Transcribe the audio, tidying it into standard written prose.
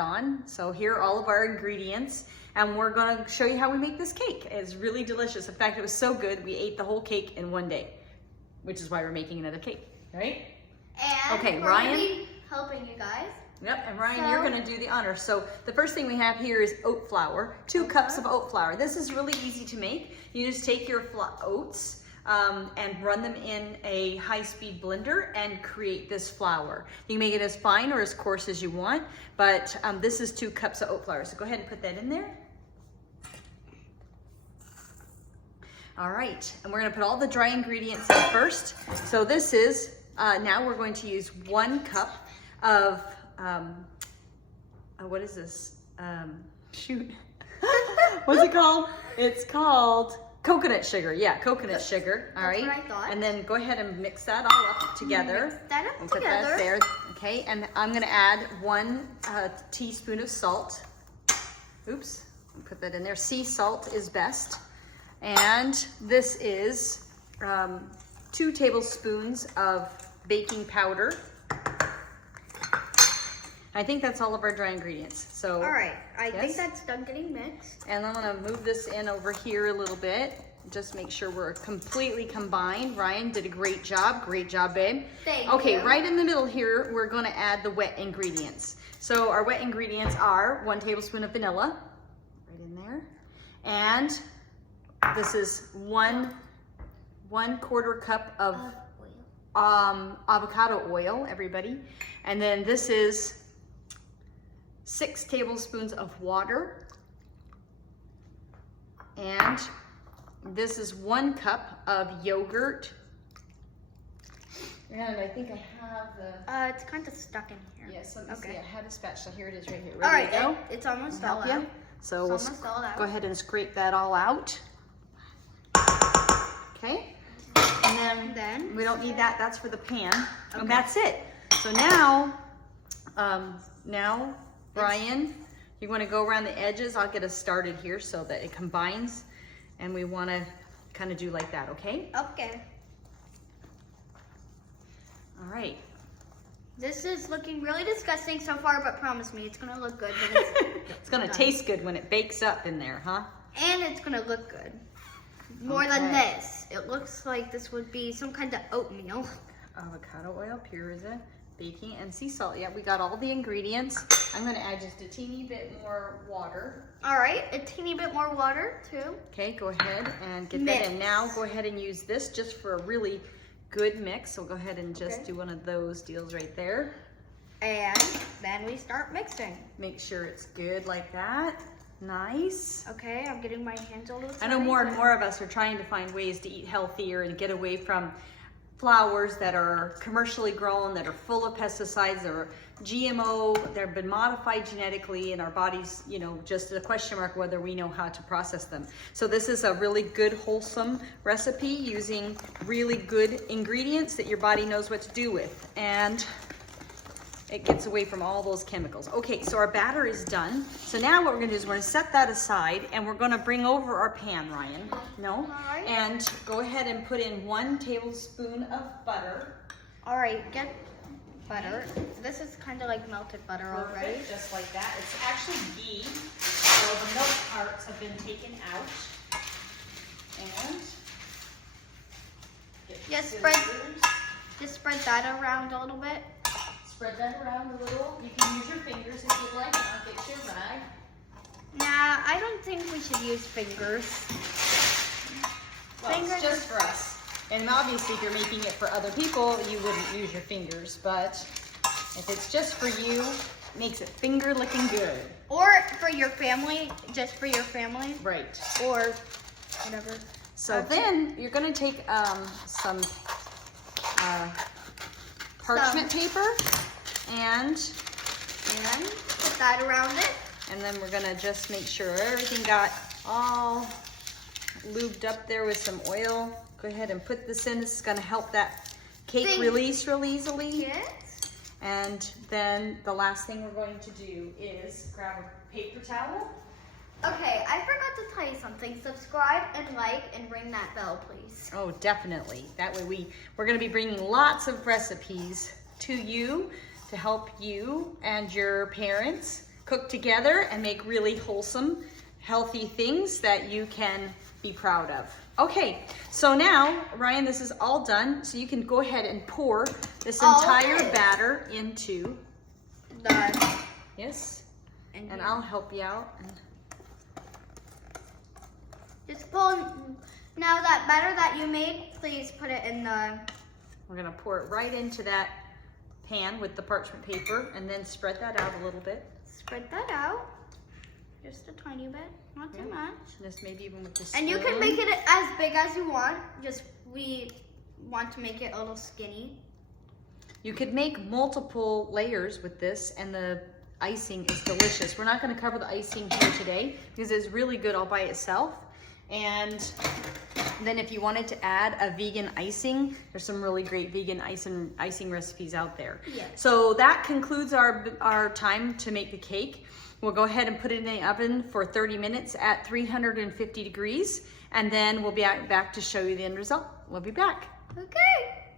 on. So here are all of our ingredients, and we're gonna show you how we make this cake. It's really delicious. In fact, it was so good, we ate the whole cake in one day, which is why we're making another cake, right? And okay, we're Ryan. gonna be helping you guys. Yep, and Ryan, you're gonna do the honor. So the first thing we have here is oat flour, 2 cups of oat flour. This is really easy to make. You just take your oats, and run them in a high-speed blender and create this flour. You can make it as fine or as coarse as you want, but this is 2 cups of oat flour. So go ahead and put that in there. All right, and we're gonna put all the dry ingredients in first. So this is, now we're going to use 1 cup of, what is this? Shoot, what's it called? It's called coconut sugar. Yeah, coconut sugar. All right. That's what I thought. And then go ahead and mix that all up together. Mix that up and together. Put that there. Okay, and I'm gonna add 1 teaspoon of salt. Oops, put that in there. Sea salt is best. And this is 2 tablespoons of baking powder. I think that's all of our dry ingredients. So, all right, I think that's done getting mixed. And I'm gonna move this in over here a little bit. Just make sure we're completely combined. Ryan did a great job, babe. Thank you. Okay, right in the middle here, we're gonna add the wet ingredients. So our wet ingredients are 1 tablespoon of vanilla, right in there. And this is 1/4 cup of avocado oil, everybody. And then this is 6 tablespoons of water, and this is 1 cup of yogurt. And I think I have the... It's kind of stuck in here. Yes, let me see. I have a spatula. Here it is right here. All Ready to right, go? it's almost all Help out. you? So It's almost all out. go ahead and scrape that all out. Okay. And then we don't need that. That's for the pan. Okay. And that's it. So now, Brian, you want to go around the edges. I'll get us started here so that it combines, and we want to kind of do like that, okay? Okay. All right. This is looking really disgusting so far, but promise me it's gonna look good when It's going to taste good when it bakes up in there, huh? and it's gonna look good. More than this. It looks like this would be some kind of oatmeal. Avocado oil, pure is it? Baking and sea salt. Yeah, we got all the ingredients. I'm going to add just a teeny bit more water. All right, a teeny bit more water too. Okay, go ahead and get that in. Now go ahead and use this just for a really good mix. So go ahead and just do one of those deals right there. And then we start mixing. Make sure it's good like that. Nice. Okay, I'm getting my hands a little I know more and more of us are trying to find ways to eat healthier and get away from flours that are commercially grown, that are full of pesticides, that are GMO, they've been modified genetically, and our bodies, you know, just a question mark whether we know how to process them. So this is a really good, wholesome recipe using really good ingredients that your body knows what to do with. And it gets away from all those chemicals. Okay, so our batter is done. So now what we're gonna do is we're gonna set that aside, and we're gonna bring over our pan, Ryan. No? All right. And go ahead and put in 1 tablespoon of butter. All right, get butter. This is kind of like melted butter already. Perfect, just like that. It's actually ghee, so the milk parts have been taken out. And Just spread that around a little bit. Spread that around a little. You can use your fingers if you'd like, and I'll get you a rag. Nah, I don't think we should use fingers. Well, it's just for us. And obviously, if you're making it for other people, you wouldn't use your fingers. But if it's just for you, it makes it finger looking good. Or for your family, just for your family. Right. Or whatever. So then you're going to take some parchment paper and put that around it. And then we're gonna just make sure everything got all lubed up there with some oil. Go ahead and put this in. This is gonna help that cake release real easily. Yes. And then the last thing we're going to do is grab a paper towel. Okay, I forgot to tell you something. Subscribe and like and ring that bell, please. Oh, definitely. That way we're gonna be bringing lots of recipes to you to help you and your parents cook together and make really wholesome, healthy things that you can be proud of. Okay, so now, Ryan, this is all done. So you can go ahead and pour this entire batter into the, yes, and here. I'll help you out. Just pull, now that batter that you made, please put it in the, We're gonna pour it right into that pan with the parchment paper and then spread that out a little bit. spread that out. Just a tiny bit, not too much. Just maybe even with the spoon. And you can make it as big as you want, just we want to make it a little skinny. You could make multiple layers with this and the icing is delicious. We're not gonna cover the icing here today because it's really good all by itself. And then if you wanted to add a vegan icing, there's some really great vegan icing recipes out there. Yes. So that concludes our time to make the cake. We'll go ahead and put it in the oven for 30 minutes at 350 degrees, and then we'll be back to show you the end result. We'll be back. Okay.